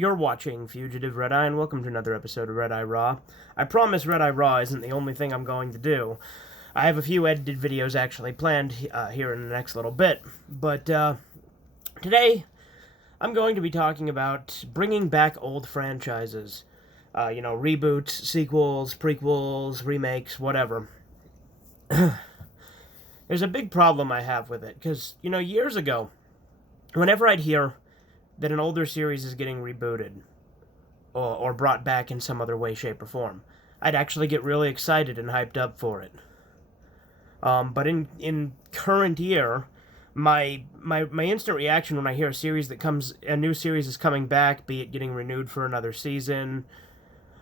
You're watching Fugitive Redeye, and welcome to another episode of Redeye Raw. I promise Redeye Raw isn't the only thing I'm going to do. I have a few edited videos actually planned here in the next little bit, but today I'm going to be talking about bringing back old franchises. Reboots, sequels, prequels, remakes, whatever. There's a big problem I have with it, because, years ago, whenever I'd hear that an older series is getting rebooted or brought back in some other way, shape, or form, I'd actually get really excited and hyped up for it. But in current year, my instant reaction when I hear a new series is coming back, be it getting renewed for another season,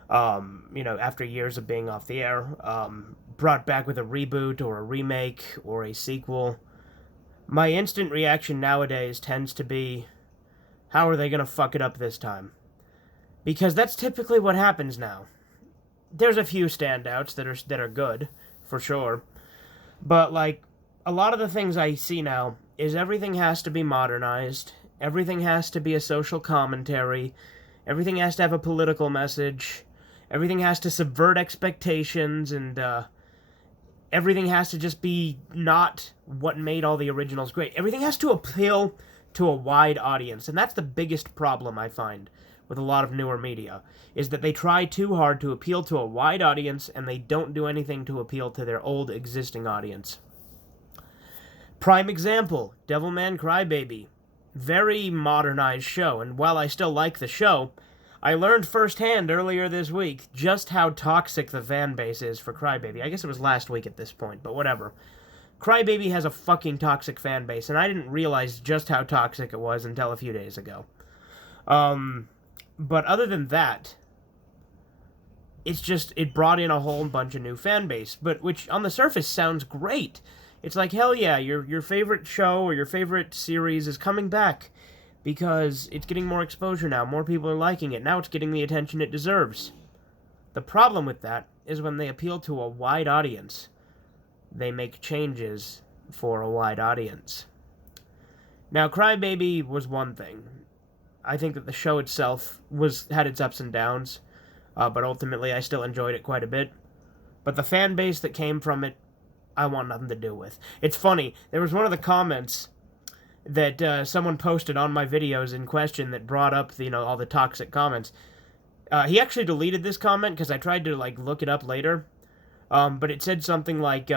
after years of being off the air, brought back with a reboot or a remake or a sequel, my instant reaction nowadays tends to be, how are they going to fuck it up this time? Because that's typically what happens now. There's a few standouts that are good, for sure. But, a lot of the things I see now is everything has to be modernized. Everything has to be a social commentary. Everything has to have a political message. Everything has to subvert expectations, and everything has to just be not what made all the originals great. Everything has to appeal to a wide audience, and that's the biggest problem I find with a lot of newer media, is that they try too hard to appeal to a wide audience, and they don't do anything to appeal to their old existing audience. Prime example, Devilman Crybaby. Very modernized show, and while I still like the show, I learned firsthand earlier this week just how toxic the fan base is for Crybaby. I guess it was last week at this point, but whatever. Crybaby has a fucking toxic fan base, and I didn't realize just how toxic it was until a few days ago. But other than that, it brought in a whole bunch of new fan base, but which on the surface sounds great. It's like, hell yeah, your favorite show or your favorite series is coming back because it's getting more exposure now. More people are liking it. Now it's getting the attention it deserves. The problem with that is when they appeal to a wide audience, they make changes for a wide audience. Now, Crybaby was one thing. I think that the show itself had its ups and downs, but ultimately I still enjoyed it quite a bit. But the fan base that came from it, I want nothing to do with. It's funny, there was one of the comments that someone posted on my videos in question that brought up all the toxic comments. He actually deleted this comment because I tried to look it up later. But it said something like,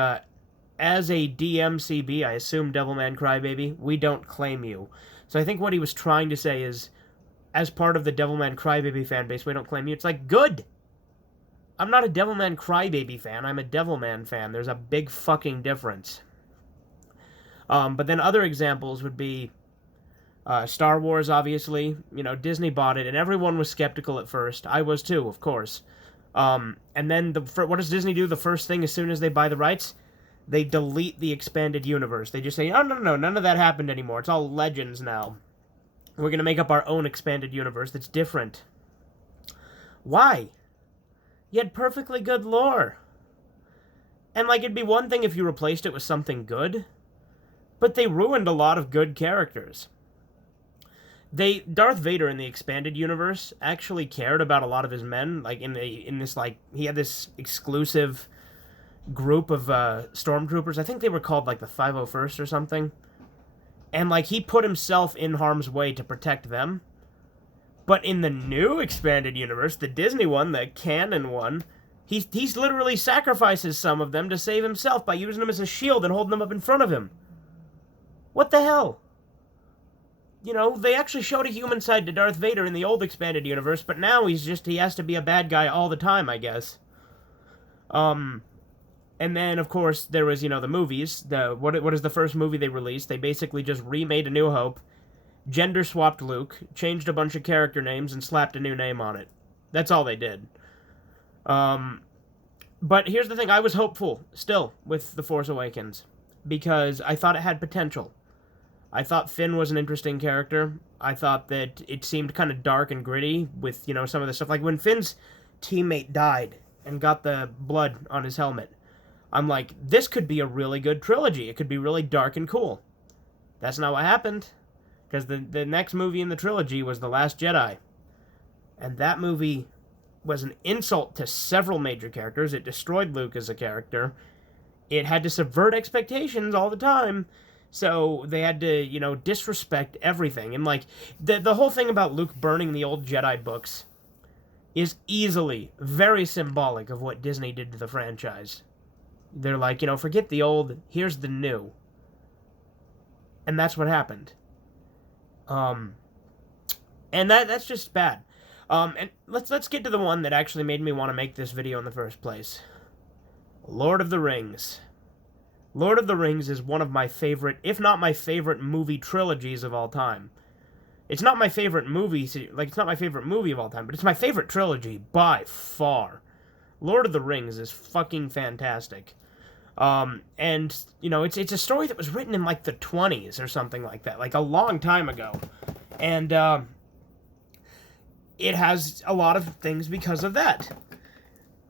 as a DMCB, I assume Devilman Crybaby, we don't claim you. So I think what he was trying to say is, as part of the Devilman Crybaby fanbase, we don't claim you. It's like, good! I'm not a Devilman Crybaby fan, I'm a Devilman fan. There's a big fucking difference. But then other examples would be Star Wars, obviously. Disney bought it, and everyone was skeptical at first. I was too, of course. And then what does Disney do? The first thing, as soon as they buy the rights, they delete the expanded universe. They just say, oh, no, none of that happened anymore. It's all legends now. We're going to make up our own expanded universe that's different. Why? You had perfectly good lore. And, it'd be one thing if you replaced it with something good, but they ruined a lot of good characters. Darth Vader in the expanded universe actually cared about a lot of his men. He had this exclusive group of stormtroopers. I think they were called the 501st or something. And he put himself in harm's way to protect them. But in the new expanded universe, the Disney one, the canon one, he's literally sacrifices some of them to save himself by using them as a shield and holding them up in front of him. What the hell? They actually showed a human side to Darth Vader in the old expanded universe, but now he has to be a bad guy all the time, I guess. And then, of course, there was, the movies. What is the first movie they released? They basically just remade A New Hope, gender-swapped Luke, changed a bunch of character names, and slapped a new name on it. That's all they did. But here's the thing, I was hopeful, still, with The Force Awakens, because I thought it had potential. I thought Finn was an interesting character. I thought that it seemed kind of dark and gritty with, some of the stuff. Like when Finn's teammate died and got the blood on his helmet, I'm like, this could be a really good trilogy. It could be really dark and cool. That's not what happened. Because the next movie in the trilogy was The Last Jedi. And that movie was an insult to several major characters. It destroyed Luke as a character. It had to subvert expectations all the time. So they had to, disrespect everything. And, like, the whole thing about Luke burning the old Jedi books is easily very symbolic of what Disney did to the franchise. They're like, forget the old, here's the new. And that's what happened. And that's just bad. And let's get to the one that actually made me want to make this video in the first place. Lord of the Rings. Lord of the Rings is one of my favorite, if not my favorite, movie trilogies of all time. It's not my favorite movie, it's not my favorite movie of all time, but it's my favorite trilogy by far. Lord of the Rings is fucking fantastic. And, it's a story that was written in, like, the 20s or something like that, like, a long time ago. And, it has a lot of things because of that.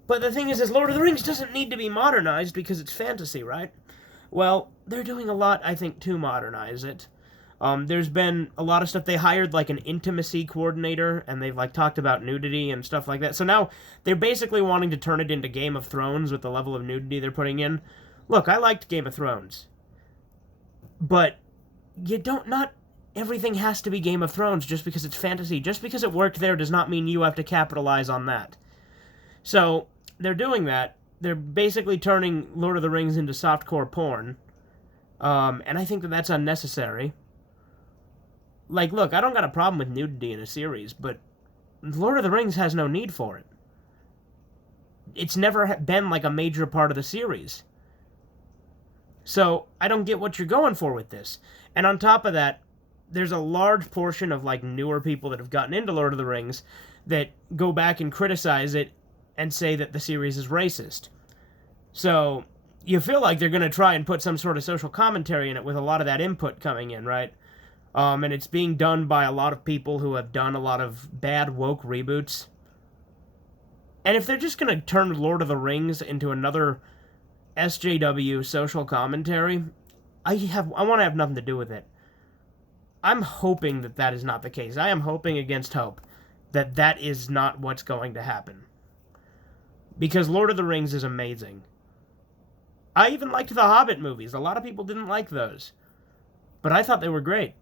But the thing is Lord of the Rings doesn't need to be modernized because it's fantasy, right? Well, they're doing a lot, I think, to modernize it. There's been a lot of stuff. They hired, like, an intimacy coordinator, and they've, like, talked about nudity and stuff like that. So now they're basically wanting to turn it into Game of Thrones with the level of nudity they're putting in. Look, I liked Game of Thrones. But not everything has to be Game of Thrones just because it's fantasy. Just because it worked there does not mean you have to capitalize on that. So, they're doing that. They're basically turning Lord of the Rings into softcore porn. And I think that that's unnecessary. Like, look, I don't got a problem with nudity in a series, but Lord of the Rings has no need for it. It's never been, like, a major part of the series. So, I don't get what you're going for with this. And on top of that, there's a large portion of, like, newer people that have gotten into Lord of the Rings that go back and criticize it and say that the series is racist. So, you feel like they're going to try and put some sort of social commentary in it with a lot of that input coming in, right? And it's being done by a lot of people who have done a lot of bad woke reboots. And if they're just going to turn Lord of the Rings into another SJW social commentary, I want to have nothing to do with it. I'm hoping that that is not the case. I am hoping against hope that that is not what's going to happen. Because Lord of the Rings is amazing. I even liked the Hobbit movies. A lot of people didn't like those. But I thought they were great.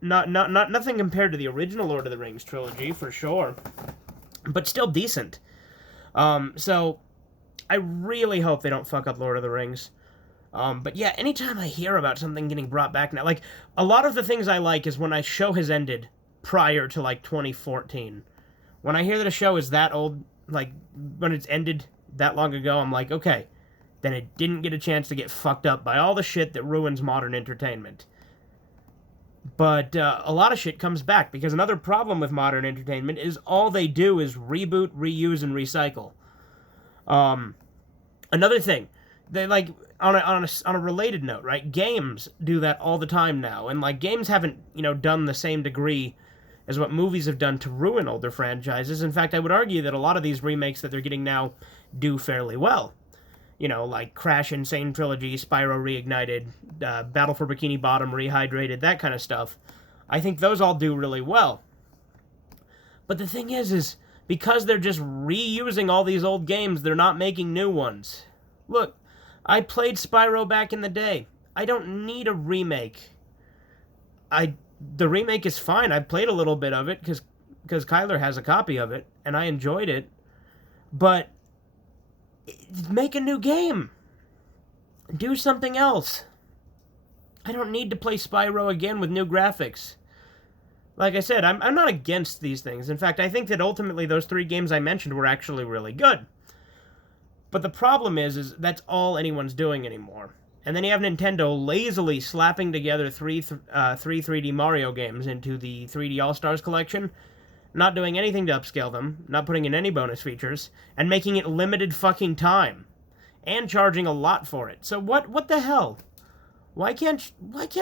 Nothing compared to the original Lord of the Rings trilogy, for sure. But still decent. So, I really hope they don't fuck up Lord of the Rings. But yeah, anytime I hear about something getting brought back now, like, a lot of the things I like is when a show has ended prior to, like, 2014. When I hear that a show is that old, like, when it's ended that long ago, I'm like, okay, then it didn't get a chance to get fucked up by all the shit that ruins modern entertainment. But a lot of shit comes back, because another problem with modern entertainment is all they do is reboot, reuse, and recycle. Another thing, they, like, on a related note, right? Games do that all the time now, and, like, games haven't, done the same degree as what movies have done to ruin older franchises. In fact, I would argue that a lot of these remakes that they're getting now do fairly well. Like Crash Insane Trilogy, Spyro Reignited, Battle for Bikini Bottom Rehydrated, that kind of stuff. I think those all do really well. But the thing is because they're just reusing all these old games, they're not making new ones. Look, I played Spyro back in the day. I don't need a remake. The remake is fine. I played a little bit of it because Kyler has a copy of it, and I enjoyed it. But make a new game. Do something else. I don't need to play Spyro again with new graphics. Like I said, I'm not against these things. In fact, I think that ultimately those 3 games I mentioned were actually really good. But the problem is that's all anyone's doing anymore. And then you have Nintendo lazily slapping together three 3D Mario games into the 3D All-Stars collection, not doing anything to upscale them, not putting in any bonus features, and making it limited fucking time, and charging a lot for it. So what the hell? Why can't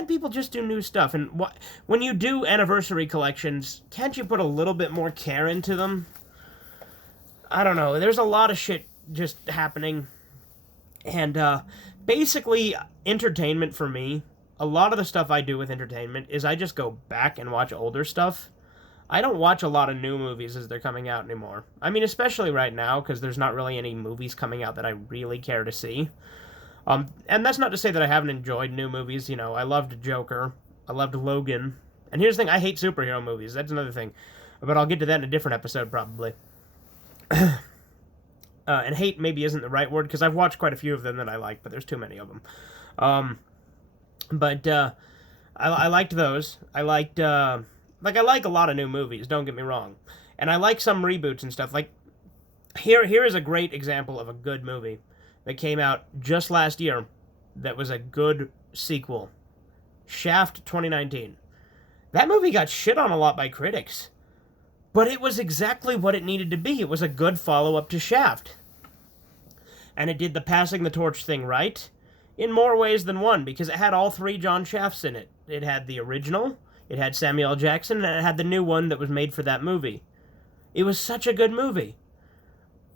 people just do new stuff? And when you do anniversary collections, can't you put a little bit more care into them? I don't know. There's a lot of shit just happening. And basically, entertainment for me, a lot of the stuff I do with entertainment is I just go back and watch older stuff. I don't watch a lot of new movies as they're coming out anymore. I mean, especially right now, because there's not really any movies coming out that I really care to see. And that's not to say that I haven't enjoyed new movies. You know, I loved Joker. I loved Logan. And here's the thing, I hate superhero movies. That's another thing. But I'll get to that in a different episode, probably. And hate maybe isn't the right word, because I've watched quite a few of them that I like, but there's too many of them. I liked those. I like a lot of new movies, don't get me wrong. And I like some reboots and stuff. Like, here is a great example of a good movie that came out just last year that was a good sequel. Shaft 2019. That movie got shit on a lot by critics. But it was exactly what it needed to be. It was a good follow-up to Shaft. And it did the passing the torch thing right in more ways than one, because it had all three John Shafts in it. It had the original, it had Samuel L. Jackson, and it had the new one that was made for that movie. It was such a good movie.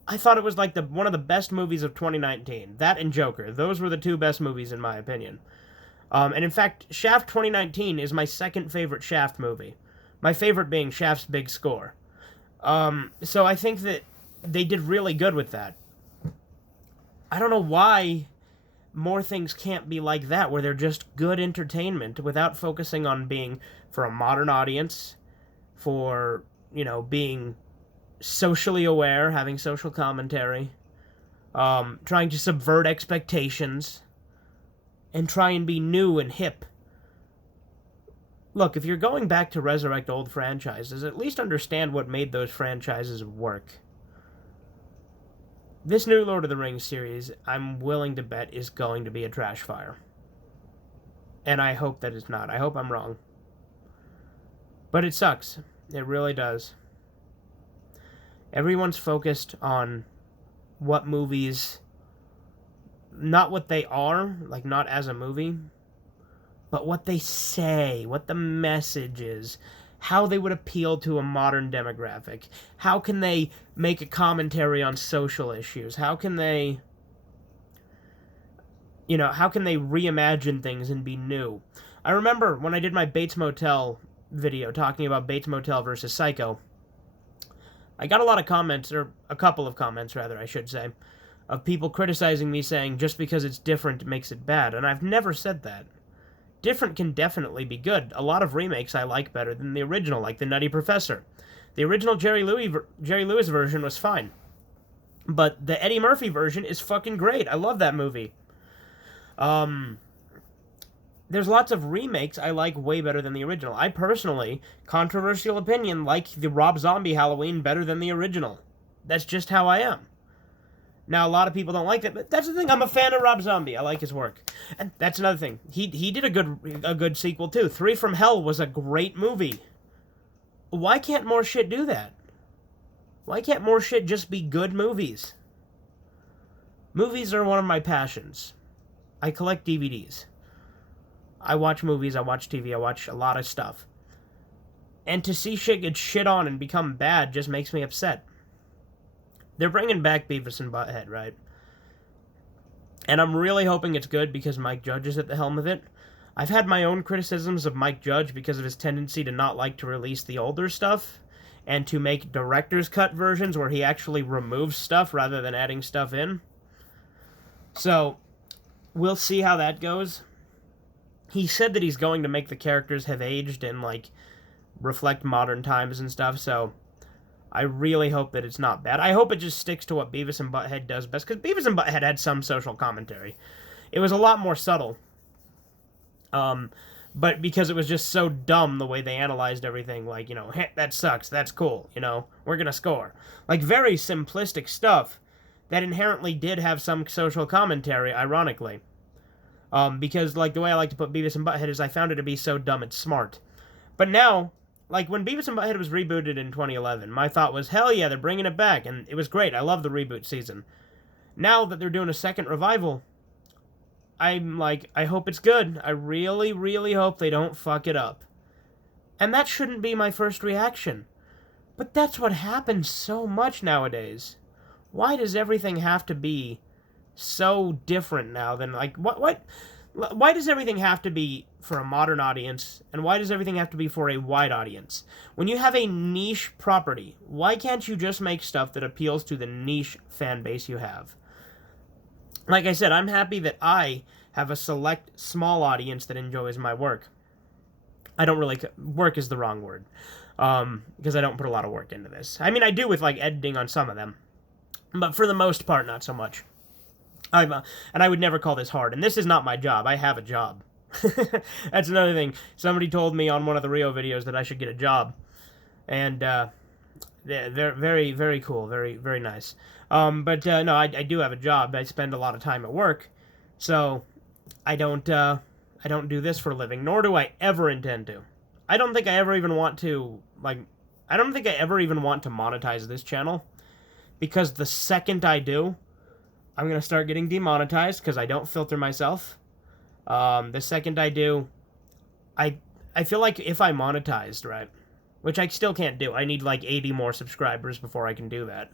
I thought it was like one of the best movies of 2019. That and Joker. Those were the two best movies in my opinion. And in fact, Shaft 2019 is my second favorite Shaft movie. My favorite being Shaft's big score. So I think that they did really good with that. I don't know why more things can't be like that, where they're just good entertainment without focusing on being for a modern audience, for, you know, being socially aware, having social commentary, trying to subvert expectations, and try and be new and hip. Look, if you're going back to resurrect old franchises, at least understand what made those franchises work. This new Lord of the Rings series, I'm willing to bet, is going to be a trash fire. And I hope that it's not. I hope I'm wrong. But it sucks. It really does. Everyone's focused on what movies, not what they are, like not as a movie, but what they say, what the message is, how they would appeal to a modern demographic. How can they make a commentary on social issues? How can they, you know, how can they reimagine things and be new? I remember when I did my Bates Motel video talking about Bates Motel versus Psycho, I got a lot of comments, or a couple of comments rather, I should say, of people criticizing me saying just because it's different makes it bad, and I've never said that. Different can definitely be good. A lot of remakes I like better than the original, like The Nutty Professor. The original Jerry Lewis version was fine. But the Eddie Murphy version is fucking great. I love that movie. There's lots of remakes I like way better than the original. I personally, controversial opinion, like the Rob Zombie Halloween better than the original. That's just how I am. Now, a lot of people don't like that, but that's the thing. I'm a fan of Rob Zombie. I like his work. And that's another thing. He did a good sequel, too. 3 from Hell was a great movie. Why can't more shit do that? Why can't more shit just be good movies? Movies are one of my passions. I collect DVDs. I watch movies, I watch TV, I watch a lot of stuff. And to see shit get shit on and become bad just makes me upset. They're bringing back Beavers and Butthead, right? And I'm really hoping it's good because Mike Judge is at the helm of it. I've had my own criticisms of Mike Judge because of his tendency to not like to release the older stuff and to make director's cut versions where he actually removes stuff rather than adding stuff in. So, we'll see how that goes. He said that he's going to make the characters have aged and, like, reflect modern times and stuff, so I really hope that it's not bad. I hope it just sticks to what Beavis and Butthead does best, because Beavis and Butthead had some social commentary. It was a lot more subtle. But because it was just so dumb the way they analyzed everything, like, you know, hey, that sucks, that's cool, you know, we're gonna score. Like, very simplistic stuff that inherently did have some social commentary, ironically. Because, like, the way I like to put Beavis and Butthead is I found it to be so dumb it's smart. But now, like, when Beavis and Butthead was rebooted in 2011, my thought was, hell yeah, they're bringing it back, and it was great. I love the reboot season. Now that they're doing a second revival, I'm like, I hope it's good. I really, really hope they don't fuck it up. And that shouldn't be my first reaction. But that's what happens so much nowadays. Why does everything have to be so different now than, like, why does everything have to be for a modern audience, and why does everything have to be for a wide audience? When you have a niche property, why can't you just make stuff that appeals to the niche fan base you have? Like I said, I'm happy that I have a select small audience that enjoys my work. I don't really... Work is the wrong word. Because I don't put a lot of work into this. I mean, I do with, like, editing on some of them. But for the most part, not so much. And I would never call this hard. And this is not my job. I have a job. That's another thing. Somebody told me on one of the Rio videos that I should get a job. And, they're very, very cool. Very, very nice. But no, I do have a job. I spend a lot of time at work. So, I don't do this for a living. Nor do I ever intend to. I don't think I ever even want to, I don't think I ever even want to monetize this channel. Because the second I do, I'm going to start getting demonetized because I don't filter myself. The second I do, I feel like if I monetized, right, which I still can't do. I need like 80 more subscribers before I can do that.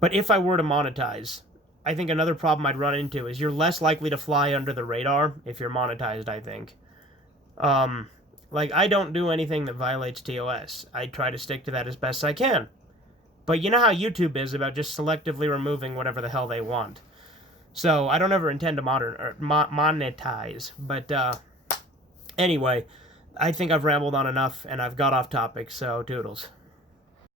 But if I were to monetize, I think another problem I'd run into is you're less likely to fly under the radar if you're monetized, I think. Like, I don't do anything that violates TOS. I try to stick to that as best I can. But you know how YouTube is about just selectively removing whatever the hell they want. So, I don't ever intend to monetize. But, anyway, I think I've rambled on enough, and I've got off topic, so toodles.